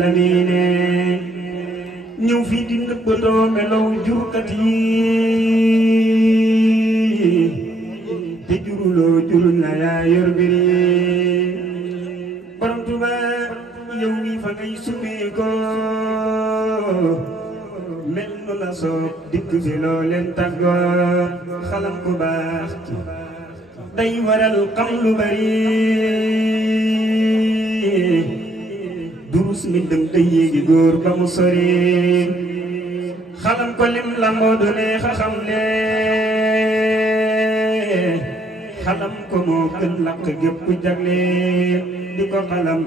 lamine ñëw fi di nëbbatoo melaw jurkat yi te juruloo jur na yaa yor biri borom Tuuba yow mi fa ngay sumee ko mel nu la soob dikk fi loo leen tàggoo xalam ko baax ci day waral xam lu bari durus mi dem day yéegi góor ba mu sori xalam ko lim lamboo du neex a xam ne xalam ko moo gën lakk gépp jagle di ko xalam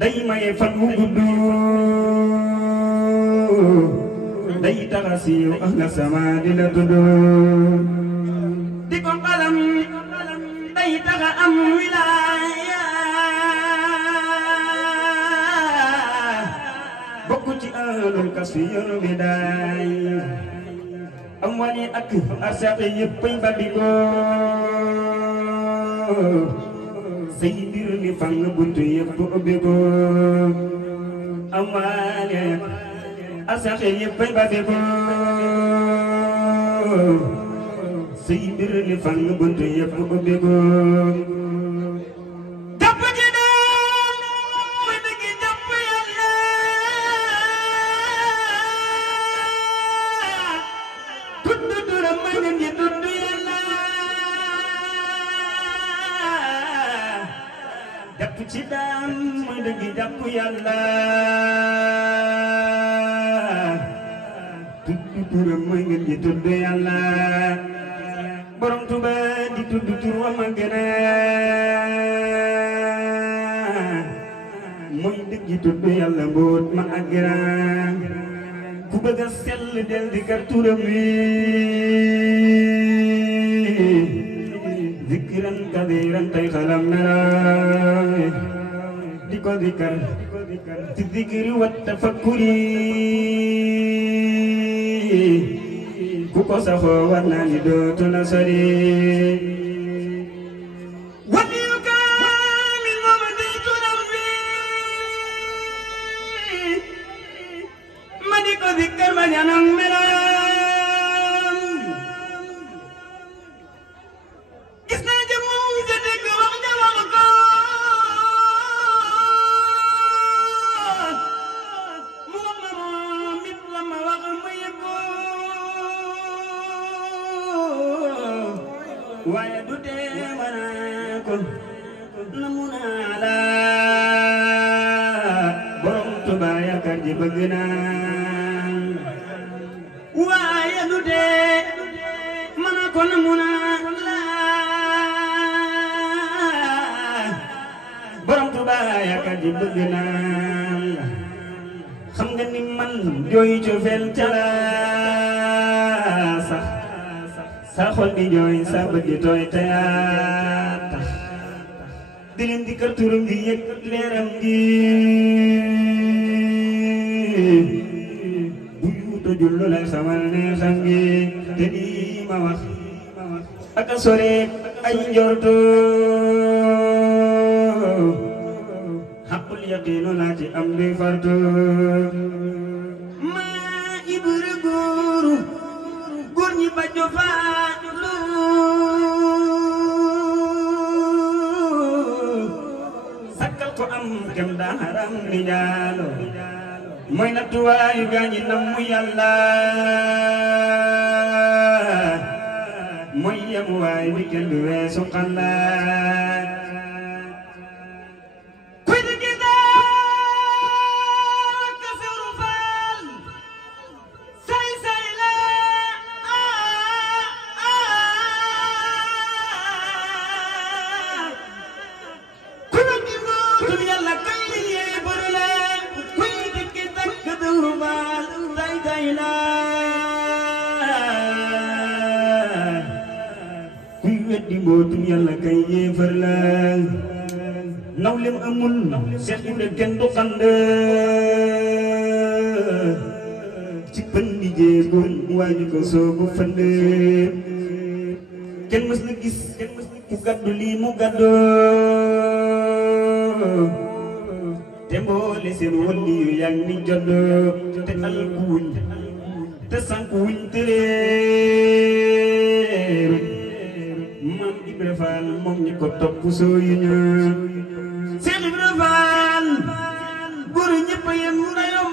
day maye fan wu gudd day taxa siiw ak na sama di la tudd di ko xalam day taxa am wilaaya bokku ci alul kas fi yor bi daay am wali ak arsaq yëppay babi ko say mbir ni fang buntu yëpp ubbi ko am wali arsaq yëppay babi ko say mbir ni fang buntu yëpp ubbi ko jàpp ci daam mooy dëgg jàpp yàlla tudd turam mooy ngeen di tudd yàlla borom Tuuba di tudd tur wa ma gën a mooy dëgg tudd yàlla mboot ma aggra ku bëgg a sell del di kar turam wi zikran kadiran tay xalam naraay di ko zikar ci zikri wa tafakkuri ku ko saxoo war naa ni dootu la sori waliyu kaamil moom di turam bi ma di ko zikar ma ñanam melaay waaye du tee manaa ko namu naa la borom Tuuba yaakaar ji bëgg naa waaye du tee manaa ko namu naa la borom Tuuba yaakaar ji bëgg naa xam nga ni man jooy cofeel ca la sax sa xol di jooy sa bët di tooy te yaa tax di leen di kër turam gi yëg leeram gi bu yuuto jullu lay xamal ne xam gi te di ma wax ak a sore ay njorto xaqul yaqiinu laa ci am di farto maa ibra góoru góor ñi ba jofaa sakkal ko am kem daaram ni jaalo mooy nattuwaayu gaañi nammu yàlla mooy yemuwaay bi kenn du weesu xalaat di mbootum yàlla kay yéefar la naw lim amul Seex Ibra kenn du xand ci pën di jéegoon waaju ko soobu fënd kenn mës na gis ku gàddu lii mu gàddoo te mboole boole seen wëlli yu yaa ngi ni jodd te alkuwuñ te sankuwuñ te réeruñ maam Ibra Faal moom ñi ko topp soo yu ñu Seex Ibra Faal góor ñëpp a yem ndayom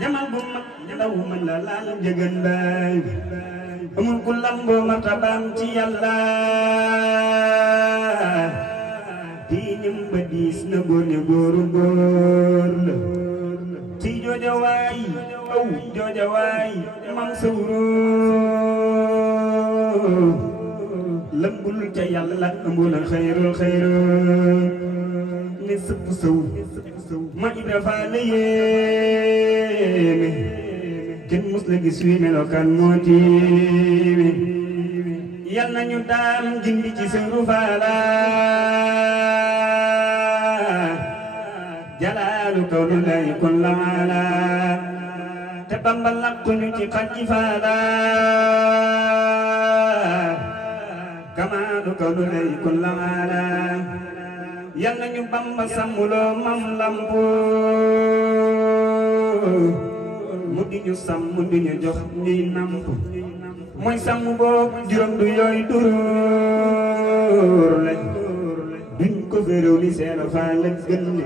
ñamal bu mag ndaw mën la laal njëgën baay amul ku lamboo martabaam ci yàlla diiñam ba diis na góor ña góoru góor la ci jooja waay aw jooja waay mam sawro lëmbul ca yàlla amul xayrul xayru ne sëpp saw ma Ibra Faal yéeme kenn mus la gis wi melokaan moo tiime yal nañu daam gindi ci Sëru Faala jalaalu kawnu lay kun laala te Bamba lakkuñu ci xajji Faala kamaalu kawnu lay kun laala yal nañu Bamba sàmmuloo mam lampu mu di ñu sàmm di ñu jox ñuy namp mooy sàmm boobu juróom du yooyu duróor lañ duñ ko féréw li Seex Faal ak gën li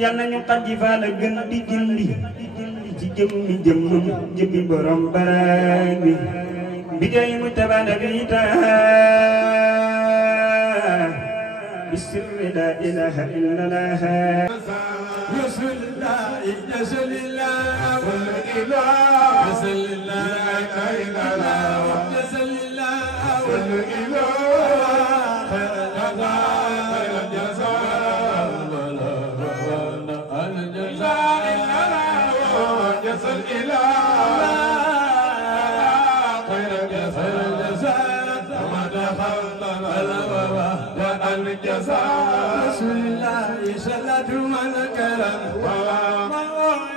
yal nañu xajji Faal ak gën di gindi ci jëmmi jëmmi borom baraag bi jay mu tabana bi taa بسر لا إله إلا الله يسل الله يسل الله والإله يسل الله لا إله إلا الله يسل الله والإله خير الجزاء الجزاء يسل إله خير الجزاء وما دخلت الجزاء رسول الله صلاة والكرم وما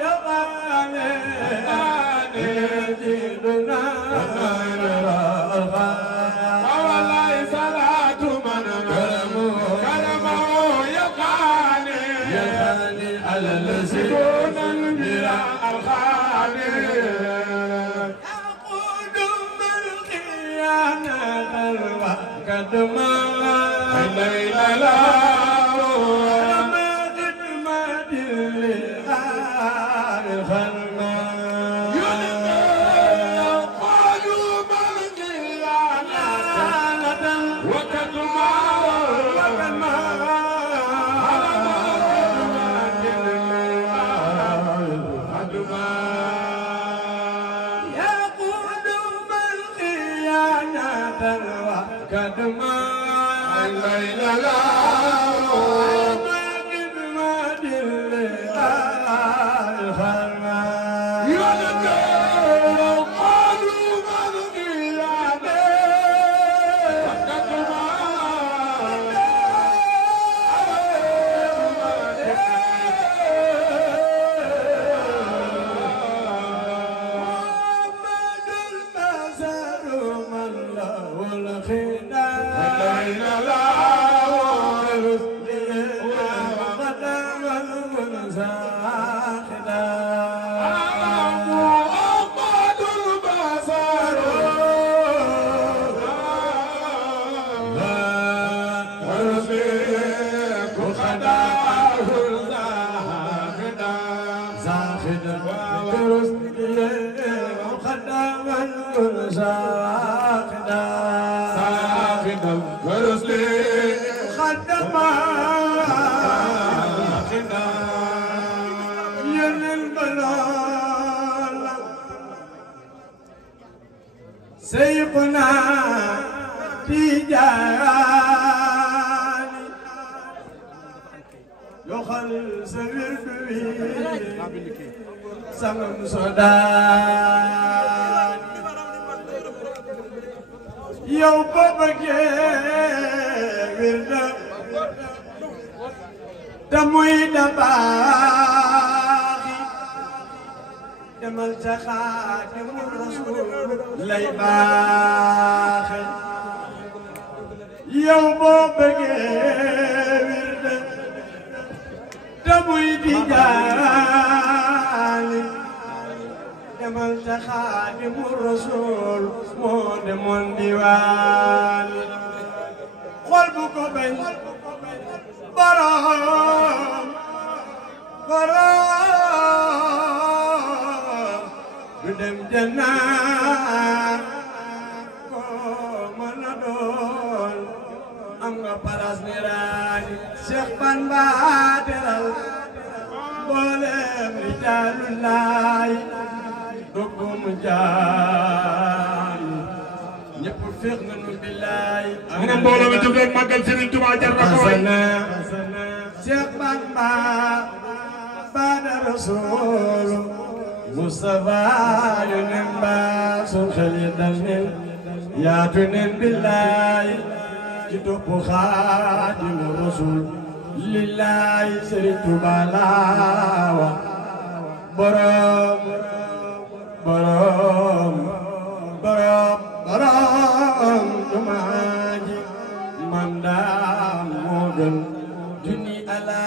يقال ديننا والله صلاة من كرمه يقال على السجون البراء الخالي يقود بالخيانة الوقدما لا لا لا ما خدمة لآل الخلنا قالوا بالقيانة وكتما يقول بالقيانة وكتما لا لا لا ما خدمة لآل الخلنا قالوا بالقيانة وكتما سيقنا تجاني يخل سبيل سمم سودان يوم بابكي ورد تموي دباغي demal ca Xaadimu Rasuul lay baaxe yow boo bëggee wirde te muy di jaali demal ca Xaadimu Rasuul moo demoon diwaan xol bu ko bañ borom du dem jannaat ko mën a doon am nga paras niraani Cheikh Bamba teral mboolem rijaalullaay dogum jaam ñëpp féex nañu billaay ana mbooloo mi jóg leen màggal Serigne Touba jar na ko way Cheikh Bamba Bada Rasul Mustafa yonen ba sun xel yi dal nen yaatu nen billaay ci topp Xaadimu Rasul lillaay Serigne Touba laa wax borom jumaa ji mam daam moo gën junni ala